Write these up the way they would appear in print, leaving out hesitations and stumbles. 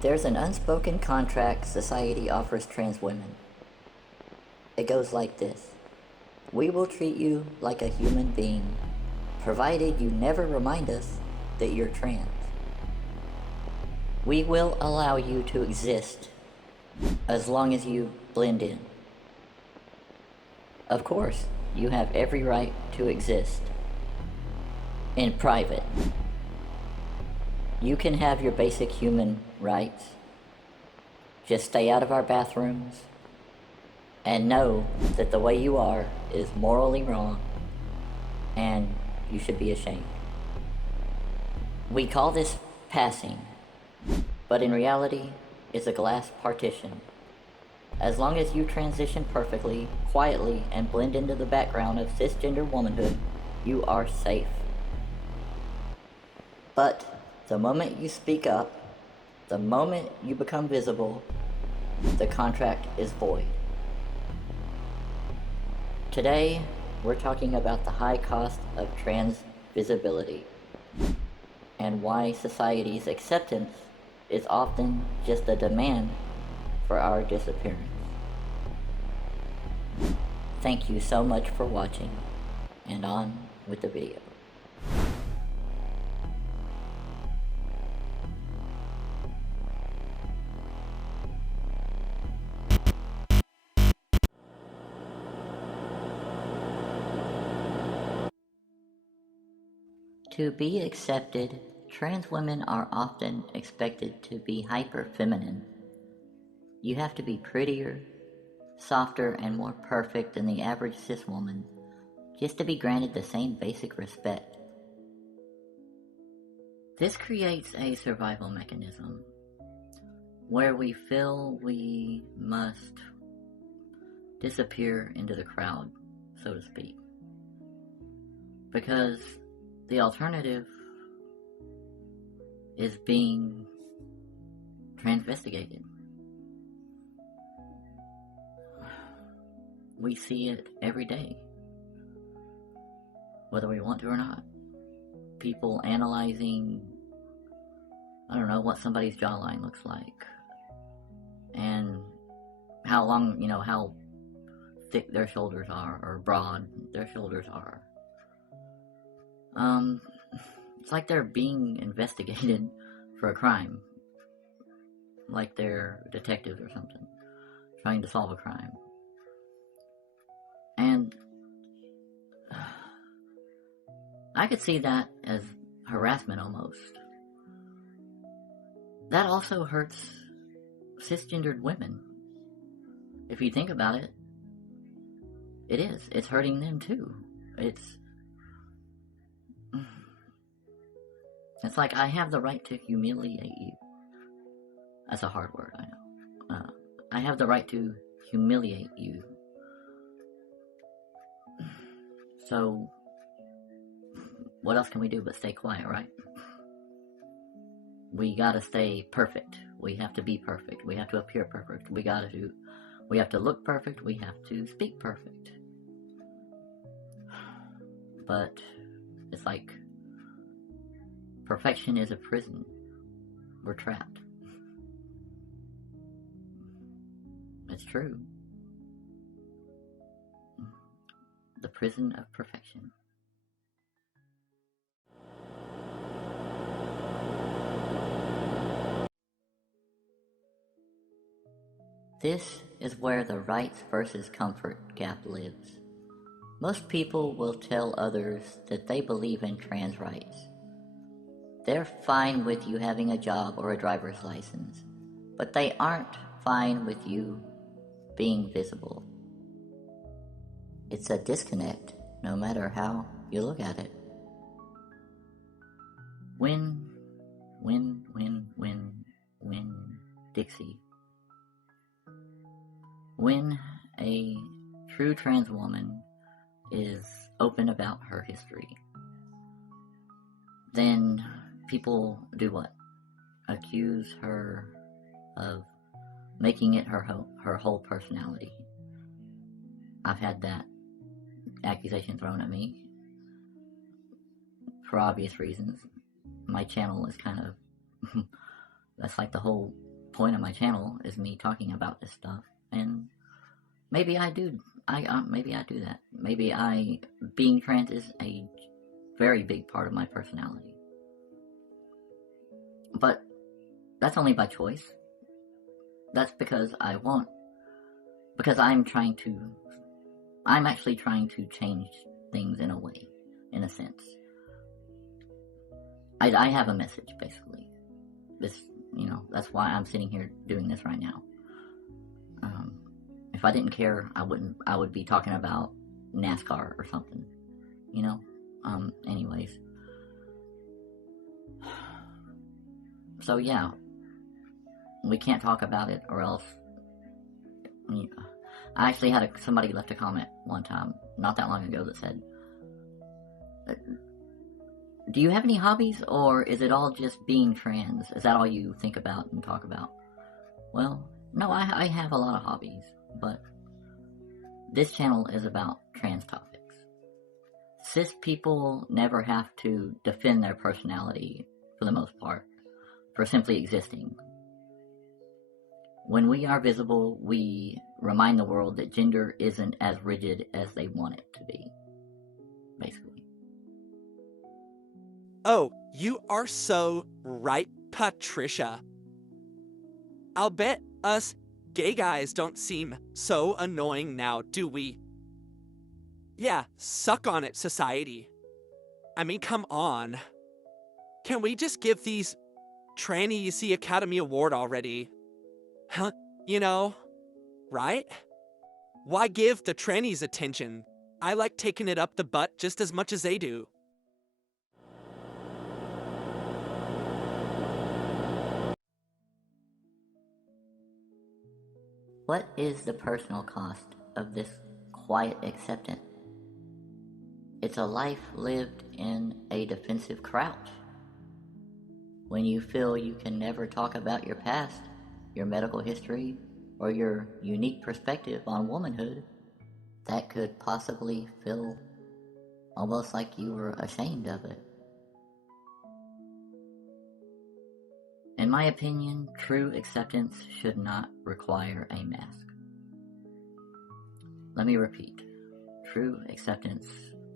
There's an unspoken contract society offers trans women. It goes like this: we will treat you like a human being, provided you never remind us that you're trans. We will allow you to exist as long as you blend in. Of course, you have every right to exist in private. You can have your basic human rights. Just stay out of our bathrooms and know that the way you are is morally wrong and you should be ashamed. We call this passing, but in reality, it's a glass partition. As long as you transition perfectly, quietly, and blend into the background of cisgender womanhood, you are safe. But the moment you speak up, the moment you become visible, the contract is void. Today, we're talking about the high cost of trans visibility and why society's acceptance is often just a demand for our disappearance. Thank you so much for watching, and on with the video. To be accepted, trans women are often expected to be hyper-feminine. You have to be prettier, softer, and more perfect than the average cis woman just to be granted the same basic respect. This creates a survival mechanism where we feel we must disappear into the crowd, so to speak, because the alternative is being transvestigated. We see it every day, whether we want to or not. People analyzing, I don't know, what somebody's jawline looks like, and how long, how thick their shoulders are, or broad their shoulders are. It's like they're being investigated for a crime, like they're detectives or something, trying to solve a crime. And I could see that as harassment almost. That also hurts cisgendered women. If you think about it, it is. It's hurting them too. It's like, I have the right to humiliate you. That's a hard word, I know. I have the right to humiliate you. So, what else can we do but stay quiet, right? We gotta stay perfect. We have to be perfect. We have to appear perfect. We have to look perfect. We have to speak perfect. But it's like, perfection is a prison. We're trapped. It's true. The prison of perfection. This is where the rights versus comfort gap lives. Most people will tell others that they believe in trans rights. They're fine with you having a job or a driver's license, but they aren't fine with you being visible. It's a disconnect, no matter how you look at it. Win, Dixie. When a true trans woman is open about her history, then people do what? Accuse her of making it her whole personality. I've had that accusation thrown at me for obvious reasons. My channel is kind of that's like the whole point of my channel is me talking about this stuff, and maybe I do. Maybe I do that. Maybe being trans is a very big part of my personality. But that's only by choice. That's because I'm actually trying to change things in a way, in a sense. I have a message, basically. That's why I'm sitting here doing this right now. If I didn't care, I would be talking about NASCAR or something, anyways. So yeah, we can't talk about it or else. I actually had somebody left a comment one time, not that long ago, that said, do you have any hobbies, or is it all just being trans? Is that all you think about and talk about? Well, no, I have a lot of hobbies, but this channel is about trans topics. Cis people never have to defend their personality, for the most part, for simply existing. When we are visible, we remind the world that gender isn't as rigid as they want it to be, basically. Oh, you are so right, Patricia. I'll bet us gay guys don't seem so annoying now, do we? Yeah, suck on it, society. I mean, come on. Can we just give these trannies the Academy Award already? Huh? Right? Why give the trannies attention? I like taking it up the butt just as much as they do. What is the personal cost of this quiet acceptance? It's a life lived in a defensive crouch. When you feel you can never talk about your past, your medical history, or your unique perspective on womanhood, that could possibly feel almost like you were ashamed of it. In my opinion, true acceptance should not require a mask. Let me repeat. True acceptance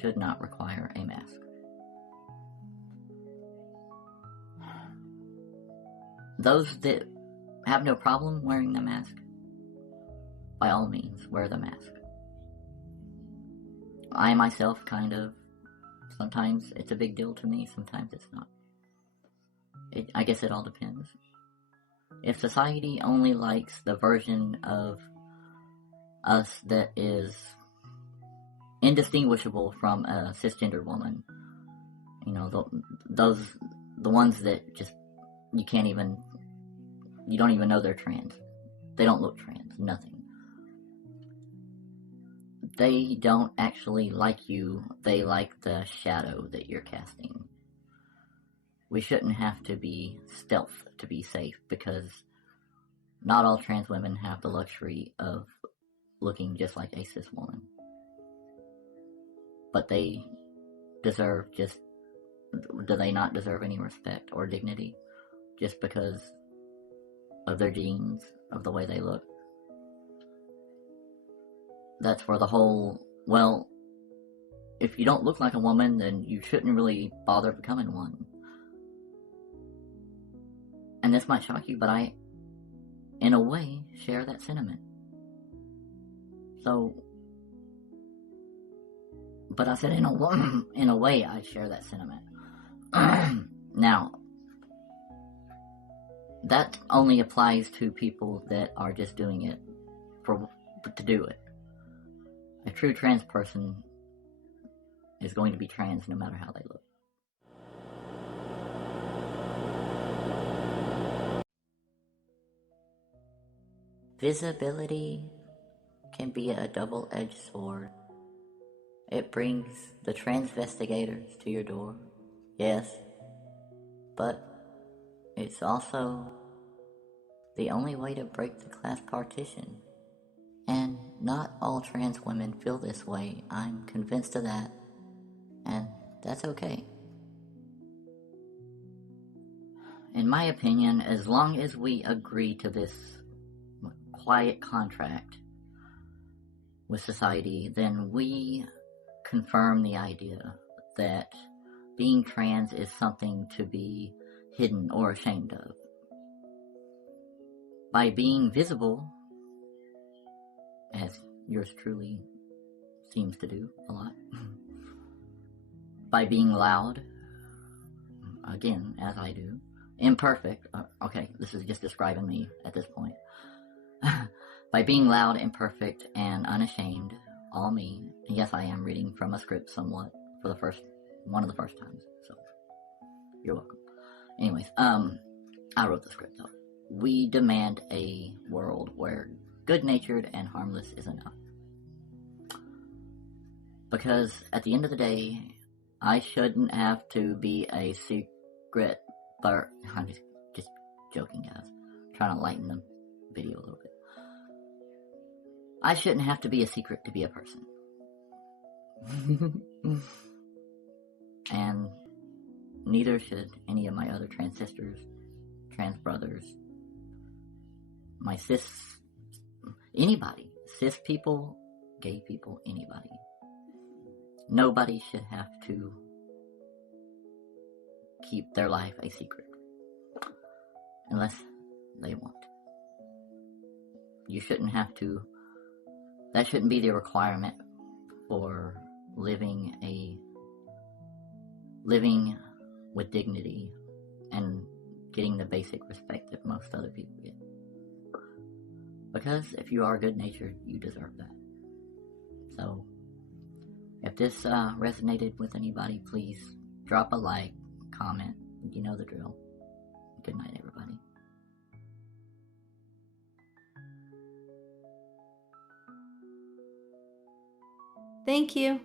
should not require a mask. Those that have no problem wearing the mask, by all means, wear the mask. I myself sometimes it's a big deal to me, sometimes it's not. I guess it all depends. If society only likes the version of us that is indistinguishable from a cisgender woman, the ones that just you don't even know they're trans. They don't look trans, nothing. They don't actually like you, they like the shadow that you're casting. We shouldn't have to be stealth to be safe, because not all trans women have the luxury of looking just like a cis woman. But do they not deserve any respect or dignity just because of their genes, of the way they look? That's where if you don't look like a woman, then you shouldn't really bother becoming one. And this might shock you, but I, in a way, share that sentiment. But I said in a way I share that sentiment. Now, that only applies to people that are just doing it to do it. A true trans person is going to be trans no matter how they look. Visibility can be a double-edged sword. It brings the transvestigators to your door, yes, but it's also the only way to break the class partition. And not all trans women feel this way, I'm convinced of that, and that's okay. in my opinion, as long as we agree to this quiet contract with society, then we confirm the idea that being trans is something to be hidden or ashamed of. By being visible, as yours truly seems to do a lot, by being loud, again, as I do, imperfect, okay, this is just describing me at this point, by being loud, imperfect, and unashamed, all me. And yes, I am reading from a script somewhat for one of the first times, so you're welcome. Anyways, I wrote the script though. We demand a world where good-natured and harmless is enough. Because at the end of the day, I shouldn't have to be a secret, but I'm just joking, guys. I'm trying to lighten the video a little bit. I shouldn't have to be a secret to be a person. And neither should any of my other trans sisters, trans brothers, my anybody, cis people, gay people, anybody. Nobody should have to keep their life a secret unless they want. You shouldn't have to. That shouldn't be the requirement for living with dignity and getting the basic respect that most other people get. Because if you are good-natured, you deserve that. So, if this resonated with anybody, please drop a like, comment. You know the drill. Good night, everybody. Thank you.